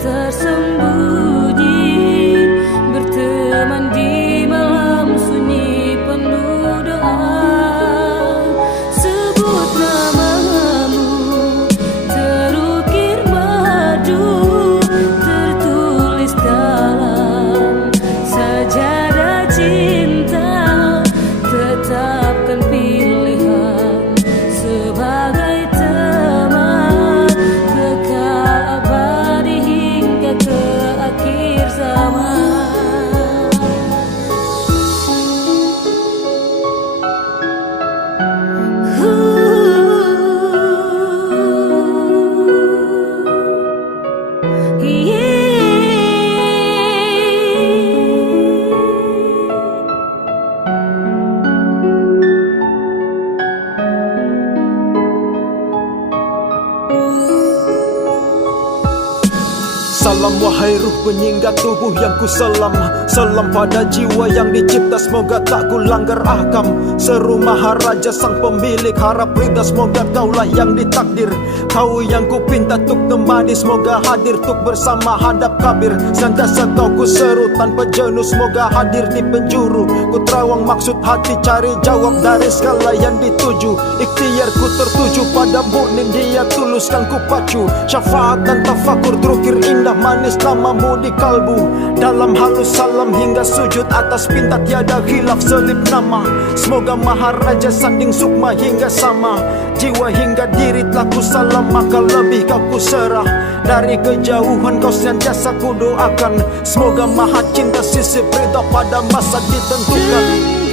tersembunyi, berteman di malam sunyi penuh doa. Sebut namamu, terukir madu, tertulis dalam sajadah cinta. Tetapkan pilihan sebagai teman, kekal abadi hingga ke akhir zaman. Salam wahai ruh penyingga tubuh yang ku selam. Selam pada jiwa yang dicipta, semoga tak ku langgar ahkam. Seru maharaja sang pemilik, harap rida, semoga kaulah yang ditakdir. Kau yang ku pinta tuk temani, semoga hadir tuk bersama hadap kabir. Sentiasa kau ku seru tanpa jenuh, semoga hadir di penjuru. Ku terawang maksud hati, cari jawab dari segala yang dituju. Ikhtiar ku tertuju pada murni, dia tuluskan ku pacu. Syafaat dan tafakur terukir indah, manis namamu di kalbu. Dalam halus salam hingga sujud atas pinta, tiada khilaf selip nama. Semoga maharaja sanding sukma hingga sama. Jiwa hingga diri telah ku salam, maka lebih kau ku serah. Dari kejauhan kau senantiasa ku doakan, semoga maha cinta sisip ridha pada masa ditentukan.